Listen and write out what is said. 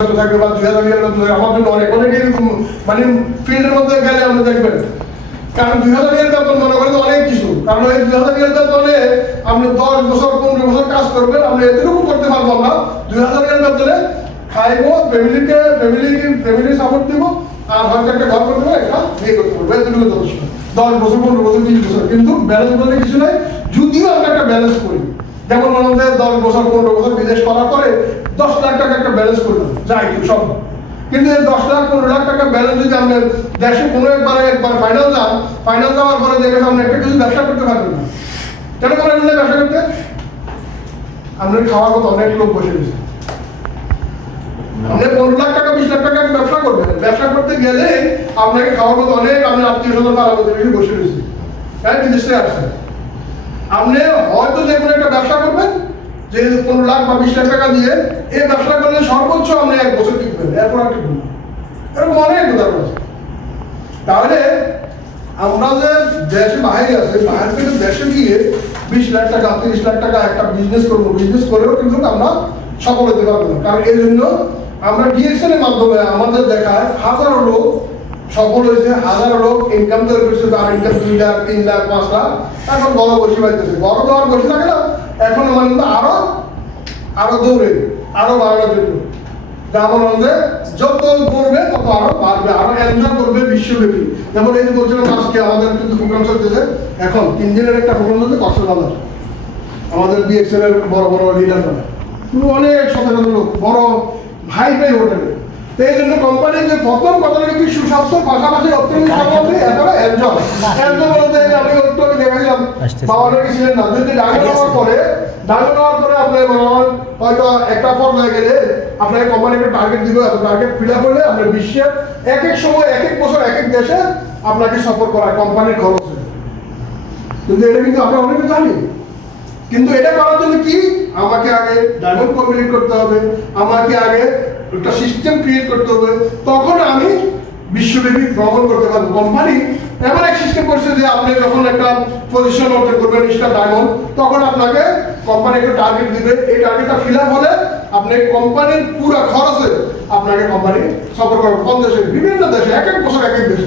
থাকবে বা 2000 রিয়াল বেতন আমার জন্য অনেকেই মানে ফিল্ডের মধ্যে গেলে আপনি দেখবেন, কারণ 2000 রিয়াল বেতন মনে করেন অনেক কিছু, কারণ এই 2000 রিয়াল বেতনে আপনি 10 বছর 15 বছর কাজ করবেন, আপনি এতটুকু করতে পারবো না। 2000 রিয়াল বেতনে খাইবো, ফ্যামিলি সাপোর্ট দিব, আর হয়তো একটা ঘর করতে হবে, একটা বিয়ে করতে পারবো, এতটুকু যথেষ্ট। 10 বছর 15 বছর 20 বছর, কিন্তু ব্যালেন্স বলতে কিছু নাই। যদিও আমরা একটা ব্যালেন্স করি, যেমন আমাদের 10 বছর 15 বছর বিদেশ করার পরে 10 লাখ টাকা একটা ব্যালেন্স করলাম, যাই কি সব, কিন্তু এই 10 লাখ 15 লাখ টাকা ব্যালেন্স যদি আপনি দেশে কোনো একবার ফাইনাল যান, ফাইনাল যাওয়ার পরে দেখে আপনি একটা কিছু ব্যবসা করতে পারবেন না। কেন পারবেন না ব্যবসা করতে? আপনার খাওয়ার মতো অনেক লোক বসে রয়েছে। আপনি 15 লাখ টাকা 20 লাখ টাকা ব্যবসা করবেন, ব্যবসা করতে গেলে আপনাকে খাওয়ার মতো অনেক আপনার আত্মীয় স্বজন পাড়া প্রতিবেশী বসে রয়েছে, হ্যাঁ বিদেশ থেকে আসছে। আপনি হয়তো যে কোনো একটা ব্যবসা করবেন, যে 15 লাখ বা 20 লাখ টাকা দিয়ে এই ব্যবসা করলে সর্বোচ্চ আপনি 1 বছর টিকবেন, এরপর আর টিকবেন না। এরকম অনেক উদাহরণ আছে। তাহলে আমরা যে দেশে বাইরে আছে, বাইরে থেকে দেশে গিয়ে 20 লাখ টাকা 30 লাখ টাকা একটা বিজনেস করবো, বিজনেস করেও কিন্তু আমরা সফল হতে পারবো না। কারণ এই জন্য আমরা ডিএক্সএল এর মাধ্যমে আমাদের দেখায় হাজারো লোক সফল হয়েছে, হাজারো লোক ইনকাম তৈরি করছে, তার ইনকাম 2 লাখ 3 লাখ 5 লাখ, এখন বড় বসে পাইতেছে। বড় তো আর বসে থাকে না, এখন আমার কিন্তু আরো দৌড়ে আরো বাড়ানোর জন্য, যেমন আমাদের যত করবে তত আরো বাড়বে, আরো এনজয় করবে বিশ্বব্যাপী। যেমন এই যে বলছিলাম আজকে আমাদের কিন্তু প্রোগ্রাম চলতেছে, এখন 3 দিনের একটা প্রোগ্রাম চলছে কক্সবাজার, আমাদের ডিএক্সএল এর বড় বড় লিডাররা, অনেক সচেতন লোক, বড় ভাই হোটেলে। তো এই জন্য কোম্পানির যে প্রথম কথাটা কিন্তু সুস্বাস্থ্য, পাশাপাশি অত্যন্ত সামগ্রী, এরপরে এনজয় বলতে আমি একটু দেখেছিলাম বাবা অনেকে ছিলেন না, যদি ডায়মন্ড হওয়ার পরে আপনার হয়তো একটা পর্যায়ে গেলে আপনাকে কোম্পানি একটা টার্গেট দিবে, এত টার্গেট ফিল আপ হলে আপনার বিশ্বের এক এক সময় এক এক বছর এক এক দেশে আপনাকে সফর করা কোম্পানির খরচে। কিন্তু এটা কিন্তু আমরা অনেকে জানি, কিন্তু এটা করার জন্য কি আমাকে আগে ডায়মন্ড কমপ্লিট করতে হবে, আমাকে আগে একটা সিস্টেম ক্রিয়েট করতে হবে, তখন আমি বিশ্বব্যাপী ভ্রমণ করতে পারবো। কোম্পানি এমন এক সিস্টেম করছে যে আপনি যখন একটা পজিশন অর্জন করবেন স্টার ডায়মন্ড, তখন আপনাকে কোম্পানি একটা টার্গেট দিবে, এই টার্গেটটা ফিল আপ হলে আপনি কোম্পানির পুরো খরচে আপনাকে কোম্পানি সফর করবে 5 দেশে, বিভিন্ন দেশে, এক এক বছর এক এক দেশে।